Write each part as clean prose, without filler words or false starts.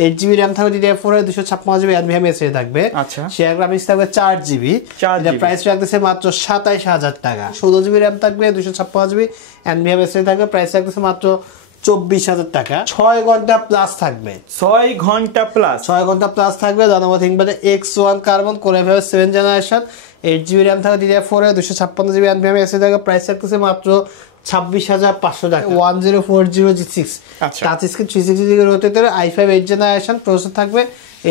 8GB RAM থাকবে DDR4 এর 256GB NVMe SSD থাকবে। আচ্ছা, শেয়ার গ্রাফিক্স থাকবে 4GB, এটা প্রাইস রাখতেছে মাত্র 27000 টাকা। 16GB RAM থাকবে 256GB NVMe SSD থাকবে, প্রাইস রাখতেছে মাত্র 24000 টাকা। 6 ঘন্টা প্লাস থাকবে, 6 ঘন্টা প্লাস 6 ঘন্টা প্লাস থাকবে। Lenovo ThinkPad X1 Carbon Core i5 7th generation, 8GB RAM থাকবে DDR4 এর 256GB NVMe SSD থাকবে, প্রাইস রাখতেছে মাত্র 26500 টাকা। 1040G6 touch screen 360 degree rotator i5 8th generation processor থাকবে,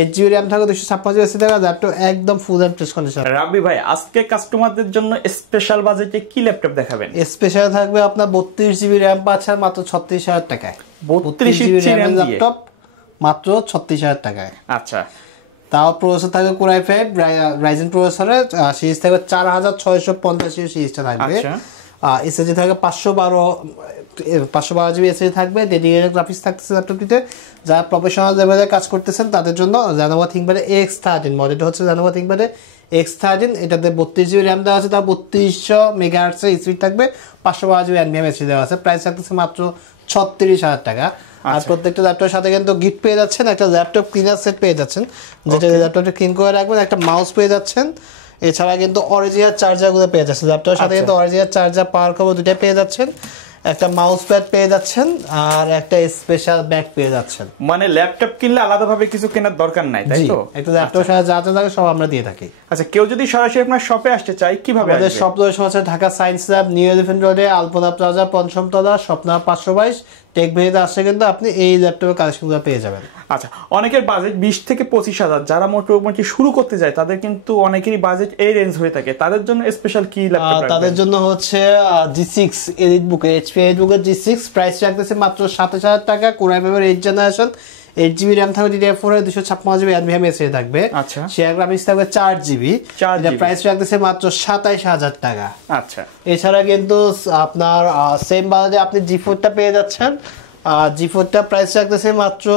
8GB RAM থাকবে 256GB SSD থাকবে, ল্যাপটপ একদম ফুল এন্ড ফ্রেশ কন্ডিশন। রাব্বি ভাই, আজকে কাস্টমারদের জন্য স্পেশাল বাজেটে কি ল্যাপটপ দেখাবেন? স্পেশাল থাকবে আপনার 32GB RAM পাচ্ছেন মাত্র 36000 টাকায়। 32GB RAM ল্যাপটপ মাত্র 36000 টাকায়। আচ্ছা, তাও প্রসেসর থাকবে Core i5 Ryzen প্রসেসরের, সিরিজ থাকবে 4650 সিরিজটা থাকবে। এসএসডি থাকবে 512GB এসএসডি থাকবে। ডেডিকেটেড গ্রাফিক্স থাকতেছে ল্যাপটপটিতে। যারা প্রফেশনাল লেভেলে কাজ করতেছেন তাদের জন্য Lenovo ThinkPad X13 মডেলটা হচ্ছে Lenovo ThinkPad X13, এটাতে 32GB RAM দেওয়া আছে, তার 3200 MHz এর স্পিড থাকবে, 512GB NVMe SSD দেওয়া আছে, প্রাইস থাকতেছে মাত্র 36000 টাকা। আর প্রত্যেকটা ল্যাপটপের সাথে কিন্তু গিফট পেয়ে যাচ্ছেন, একটা ল্যাপটপ ক্লিনার সেট পেয়ে যাচ্ছেন, যেটা ল্যাপটপটা ক্লিন করে রাখবেন, একটা মাউস পেয়ে যাচ্ছেন, এছাড়া কিন্তু অরিজিনাল চার্জারগুলো পেয়ে যাচ্ছেন। ল্যাপটপের সাথে কিন্তু অরিজিনাল চার্জার, পাওয়ার কেবল দুটো পেয়ে যাচ্ছেন, একটা মাউস প্যাড পেয়ে যাচ্ছেন, আর একটা স্পেশাল ব্যাগ পেয়ে যাচ্ছেন। মানে ল্যাপটপ কিনলে আলাদাভাবে কিছু কেনার দরকার নাই, তাই তো? একটা ল্যাপটপের সাথে যা যা লাগে সব আমরা দিয়ে থাকি। আচ্ছা, কেউ যদি সরাসরি আপনার শপে আসতে চায় কিভাবে আসবে? আমাদের শপ লোকেশন হচ্ছে Dhaka science lab, new elephant রোডে, আলপনা প্লাজা, পঞ্চম তলা, স্বপ্না 522। টেক ভেরিতে আসলে কিন্তু আপনি এই ল্যাপটপের কালেকশনগুলো পেয়ে যাবেন। আচ্ছা, অনেকের বাজেট 20 থেকে 25000, যারা মোটামুটি শুরু করতে যায় তাদের কিন্তু অনেকেরই বাজেট এই রেঞ্জ হয়ে থাকে, তাদের জন্য স্পেশাল কি ল্যাপটপ? তাদের জন্য হচ্ছে G6 EliteBook, HP এলিটবুকের G6 price রাখতেছে মাত্র 27000 টাকা। Core i5 8th generation, 8GB RAM থাকবে DDR4 এর 256GB NVMe SSD থাকবে। আচ্ছা, শেয়ার গ্রাফিক্স থাকবে 4GB, এটা প্রাইস রাখতেছে মাত্র 27000 টাকা। আচ্ছা, এছাড়া কিন্তু আপনার সেম বাজেটে আপনি G4টা পেয়ে যাচ্ছেন। G4টা প্রাইস রাখতেছে মাত্র,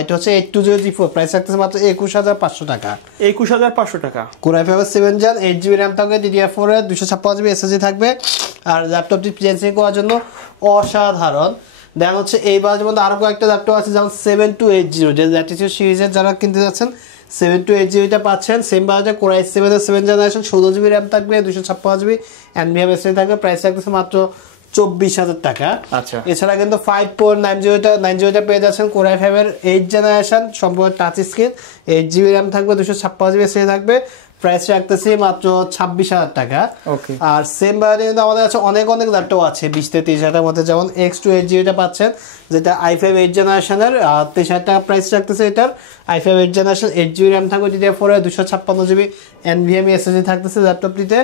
এটা হচ্ছে 820 G4, প্রাইস রাখতেছে মাত্র 21500 টাকা। 21500 টাকা। Core i5 7th Gen, 8GB RAM থাকবে DDR4 এর 256GB SSD থাকবে। আর ল্যাপটপটি প্রেজেন্সিং করার জন্য অসাধারণ। দেন হচ্ছে এই বাজেটের মধ্যে আরো কয়েকটা ল্যাপটপ আছে, যেমন 7280, যে ল্যাটিটিউড সিরিজের যারা কিনতে যাচ্ছেন 7280টা পাচ্ছেন সেম বাজেটে। Core i7 এর 7th জেনারেশন, 16GB RAM থাকবে, 256GB NVMe SSD থাকবে, প্রাইস রাখতেছে মাত্র 24000 টাকা। আচ্ছা, এছাড়া কিন্তু 5490টা পেয়ে যাচ্ছেন Core i5 এর 8th জেনারেশন, সম্পূর্ণ টাচ স্ক্রিন, 8GB RAM থাকবে, 256GB SSD থাকবে, প্রাইস রাখতেছি মাত্র 26000 টাকা। আর সেম বাজেটে কিন্তু আমাদের কাছে অনেক ল্যাপটপ আছে 20 থেকে 30000 মধ্যে, যেমন X280টা পাচ্ছেন, যেটা i5 8th জেনারেশনের, 23000 টাকা প্রাইস রাখতেছে এটার। i5 8th generation, 8GB RAM থাকবে DDR4 এর 256GB NVMe SSD থাকতেছে ল্যাপটপটিতে।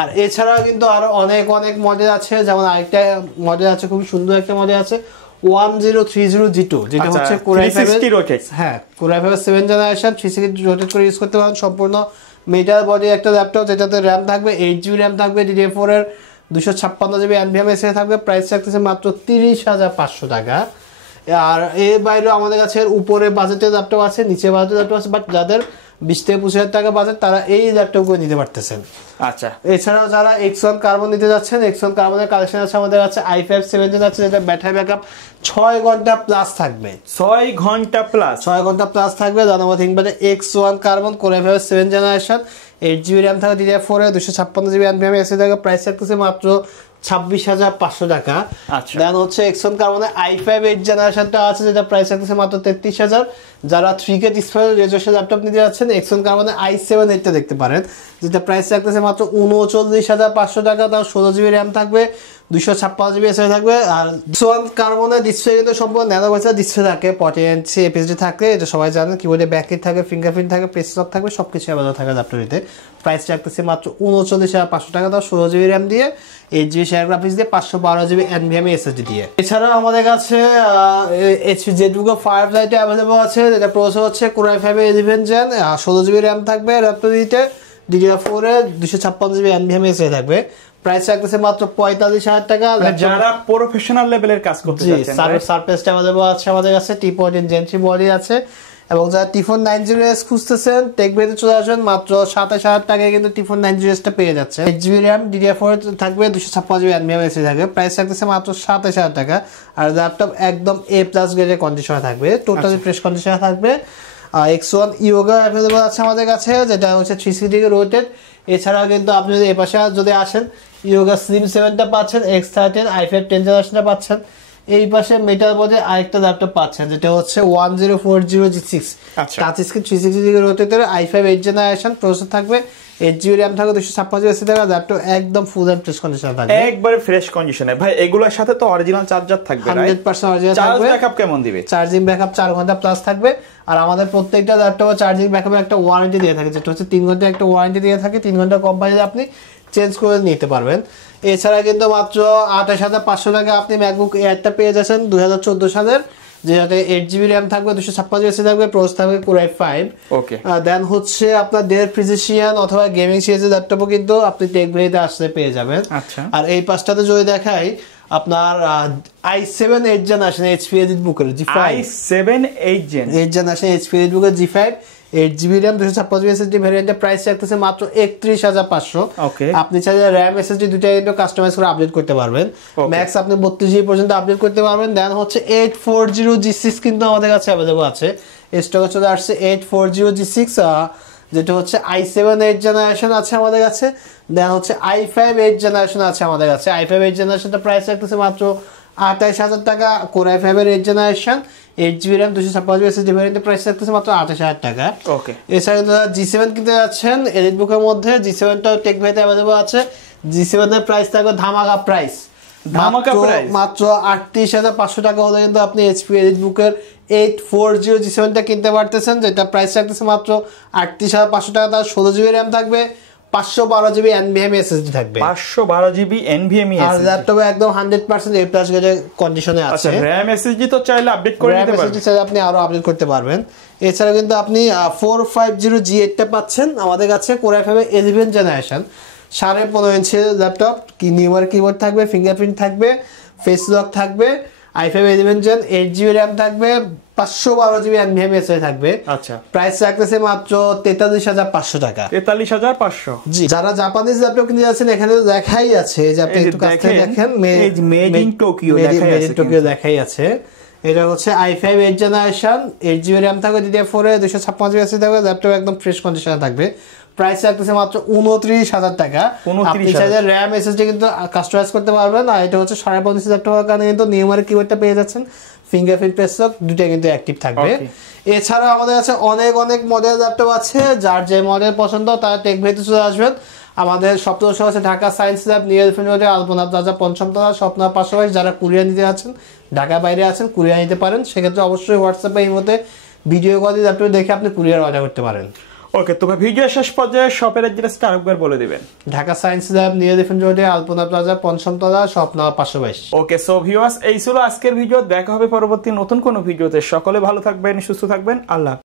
আর এছাড়াও কিন্তু আরো অনেক মডেল আছে, যেমন আরেকটা মডেল আছে, খুব সুন্দর একটা মডেল আছে 1030G2, যেটা হচ্ছে Core i5 Core i5 7th generation, 360 rotate করে ইউজ করতে পারেন। সম্পূর্ণ মেটাল বডি একটা ল্যাপটপ, যেটাতে RAM থাকবে 8GB RAM থাকবে, DDR4 এর 256GB NVMe SSD থাকবে, প্রাইস রাখতেছে মাত্র 30500 টাকা। আর এর বাইরেও আমাদের কাছে উপরে বাজেটের ল্যাপটপ আছে, নিচে বাজেটের ল্যাপটপ আছে, বাট যাদের 20 থেকে 25000 টাকা বাজেট তারা এই ল্যাপটপগুলো নিতে পারতেছেন। আচ্ছা, এছাড়াও যারা X1 Carbon নিতে যাচ্ছেন, X1 Carbonএর কালেকশন আছে আমাদের কাছে। i5 7th Gen আছে, যেটা ব্যাটারি ব্যাকআপ 6 ঘন্টা প্লাস থাকবে, 6 ঘন্টা প্লাস থাকবে। Lenovo ThinkPad X1 Carbon Core i5 7th generation, 8GB RAM থাকবে DDR4 এর 256GB NVMe SSD থাকবে, প্রাইস রাখতেছে মাত্র 26500 টাকা। দেন হচ্ছে X1 Carbonএর i5 8th জেনারেশনটা আছে, যেটা প্রাইস রাখতেছে মাত্র 33000। যারা 3K ডিসপ্লে রেজোলিউশন ল্যাপটপ নিতে যাচ্ছেন, X1 Carbonএর i7 8টা দেখতে পারেন, যেটা প্রাইস রাখতেছে মাত্র 39500 টাকা। তাও 16GB RAM থাকবে, 256GB SSD থাকবে। আর X1 Carbonএর ডিসপ্লে কিন্তু সম্পূর্ণ ন্যানো ভয়েসের ডিসপ্লে থাকে, 40 FHD থাকে, এটা সবাই জানেন। কিবোর্ডে ব্যাকলাইট থাকে, ফিঙ্গারপ্রিন্ট থাকে, প্রেস লক থাকবে, সবকিছু অ্যাভেলেবল থাকে ল্যাপটপটিতে। প্রাইস রাখতেছে মাত্র 39500 টাকা। তাও 16GB RAM দিয়ে, 8GB শেয়ার গ্রাফিক্স দিয়ে, 512GB NVMe SSD দিয়ে। এছাড়াও আমাদের কাছে HP ZBook Firefly অ্যাভেলেবল আছে, যেটা প্রসেসর হচ্ছে Core i5 11th Gen, 16GB RAM থাকবে ল্যাপটপটিতে, DDR4 এর 256GB NVMe SSD থাকবে, প্রাইস রাখতেছে মাত্র 45000 টাকা। যারা প্রফেশনাল লেভেলের কাজ করতে যাচ্ছেন, সারফেসটা অ্যাভেলেবল আছে আমাদের কাছে, T14 Gen 3 বডি আছে, এবং যারা টিফোন 90s খুঁজতেছেন টেকভেতে চলে আসবেন, মাত্র 27,000 টাকায় কিন্তু টিফোন 90sটা পেয়ে যাচ্ছে। 8GB RAM DDR4 থাকবে, 256GB NVMe SSD থাকবে, প্রাইস থাকতেছে মাত্র 27,000 টাকা। আর ল্যাপটপ একদম A+ গ্রেডের কন্ডিশনে থাকবে, টোটালি ফ্রেশ কন্ডিশনে থাকবে। X1 Yoga অ্যাভেলেবল আছে আমাদের কাছে, যেটা হচ্ছে 360 রোটেট। এছাড়াও কিন্তু আপনি যদি এপাশে যদি আসেন, Yoga Slim 7টা পাচ্ছেন, X13 i5 10th জেনারেশনটা পাচ্ছেন। এই পাশে মেটাল বোর্ডে আরেকটা ল্যাপটপ পাচ্ছেন, যেটা হচ্ছে 1040G6 touch screen 360 রোটেটের i5 8th generation processor থাকবে, 8GB RAM থাকবে, 256GB SSD থাকবে। ল্যাপটপ একদম ফুল এন্ড ফ্রেশ কন্ডিশনে থাকবে, একবারে ফ্রেশ কন্ডিশনে। ভাই এগুলোর সাথে তো অরিজিনাল চার্জার থাকবে, 100% অরিজিনাল থাকবে। চার্জ ব্যাকআপ কেমন দিবে? চার্জিং ব্যাকআপ 4 ঘন্টা প্লাস থাকবে। আর আমাদের প্রত্যেকটা ল্যাপটপে চার্জিং ব্যাকআপে একটা ওয়ারেন্টি দিয়ে থাকে, যেটা হচ্ছে 3 ঘন্টা একটা ওয়ারেন্টি দিয়ে থাকে। 3 ঘন্টা কোম্পানিতে আপনি চেঞ্জ করে নিতে পারবেন। এছাড়া কিন্তু মাত্র 28,500 টাকা আপনি ম্যাকবুক এয়ারটা পেয়ে যাচ্ছেন 2014 সালের, যেটাতে 8GB RAM থাকবে, 256GB SSD থাকবে, প্রসেসর থাকবে Core i5। ওকে, দেন হচ্ছে আপনার ডেল প্রিসিশন অথবা গেমিং সিরিজের ল্যাপটপও কিন্তু আপনি টেকভেতে আসলে পেয়ে যাবেন। আচ্ছা, আর এই পাঁচটাতে যদি দেখাই, আপনার i7 8th generation HP EliteBook এর G5, i7 8th generation HP EliteBook এর G5 8GB RAM 256GB SSD ভ্যারিয়েন্টের প্রাইস রাখতেছে মাত্র 31,500। ওকে, আপনি চাইলে RAM SSD দুটাই কিন্তু কাস্টমাইজ করে আপডেট করতে পারবেন। ম্যাক্স আপনি 32GB পর্যন্ত আপডেট করতে পারবেন। দেন হচ্ছে 840G6 কিন্তু আমাদের কাছে अवेलेबल আছে, স্টকে চলে আসছে 840G6, যেটা হচ্ছে i7 8th জেনারেশন আছে আমাদের কাছে। দেন হচ্ছে i5 8th জেনারেশন আছে আমাদের কাছে। i5 8th জেনারেশনটা প্রাইস রাখতেছে মাত্র 28,000 টাকা। Core i5 এর 8th generation 8GB RAM 256GB SSD ভ্যারিয়েন্টের প্রাইস রাখতেছে মাত্র 28,000 টাকা। ওকে, এছাড়া G7 কিনতে যাচ্ছেন EliteBook এর মধ্যে, G7টা টেকভেতে अवेलेबल আছে। G7 এর প্রাইস থাকবে ধামাকা প্রাইস, মাত্র 38,500 টাকা হলে কিন্তু আপনি HP EliteBook এর 840G7টা কিনতে পারতেছেন, যেটা প্রাইস রাখতেছে মাত্র 38,500 টাকা। তার 16GB RAM থাকবে, 512GB NVMe SSD থাকবে, 512GB NVMe আর SSD। ল্যাপটপে একদম 100% A+ গ্রেডের কন্ডিশনে আছে। আচ্ছা, RAM SSD তো চাইলে আপডেট করে নিতে পারবেন, RAM SSD চাইলে আপনি আরো আপডেট করতে পারবেন। এছাড়া কিন্তু আপনি 450G8টা পাচ্ছেন আমাদের কাছে, Core i5 11th জেনারেশন 15.5 ইঞ্চি ল্যাপটপ, নিউমার কিবোর্ড থাকবে, ফিঙ্গারপ্রিন্ট থাকবে, ফেস লক থাকবে, i5 11th gen, 8GB RAM থাকবে, 512GB NVMe SSD থাকবে। আচ্ছা, প্রাইস রাখতেছে মাত্র 43,500 টাকা। 43,500। জি, যারা জাপানিজ ল্যাপটপ কিনতে যাচ্ছেন এখানে তো দেখাই আছে, যে আপনি একটু কাছ থেকে দেখেন, মেড ইন টোকিও দেখাই আছে। এটা হচ্ছে i5 8th generation, 8GB RAM থাকবে, DDR4 এ 256GB SSD থাকবে, ল্যাপটপ একদম ফ্রেশ কন্ডিশনে থাকবে। প্রাইস রাখতেছে মাত্র 29,000 টাকা। আপনি চাইলে RAM SSD কিন্তু কাস্টমাইজ করতে পারবেন। আর এটা হচ্ছে 5.5 টাকার কারণে কিন্তু নিউমারিক কিবোর্ডটা পেয়ে যাচ্ছেন, ফিঙ্গারপ্রিন্ট প্রেস লক দুটোই কিন্তু অ্যাক্টিভ থাকবে। এছাড়া আমাদের কাছে অনেক অনেক মডেল ল্যাপটপ আছে, যার যে মডেল পছন্দ তারা টেকভেতে চলে আসবেন। আমাদের সপ্তাহ আছে Dhaka science lab, new elephant রোডে, আলপনা প্লাজা, পঞ্চম তলা, স্বপ্নার পাশাপাশি। যারা কুরিয়ার নিতে আছেন, ঢাকার বাইরে আছেন, কুরিয়ার নিতে পারেন। সেক্ষেত্রে অবশ্যই হোয়াটসঅ্যাপে এই মধ্যে ভিডিও কল দিয়ে ল্যাপটপ দেখে আপনি কুরিয়ার অর্ডার করতে পারেন। ওকে, তো ভিডিও শেষ পর্যায়ে শপের অ্যাড্রেসটা আরেকবার বলে দিবেন। Dhaka science lab, new elephant রোডে, আলপনা প্লাজা, পঞ্চম তলা, স্বপ্নার 522। ওকে, সো ভিউয়ার্স, এই ছিল আজকের ভিডিও। দেখা হবে পরবর্তী নতুন কোনো ভিডিওতে। সকলে ভালো থাকবেন, সুস্থ থাকবেন। আল্লাহ।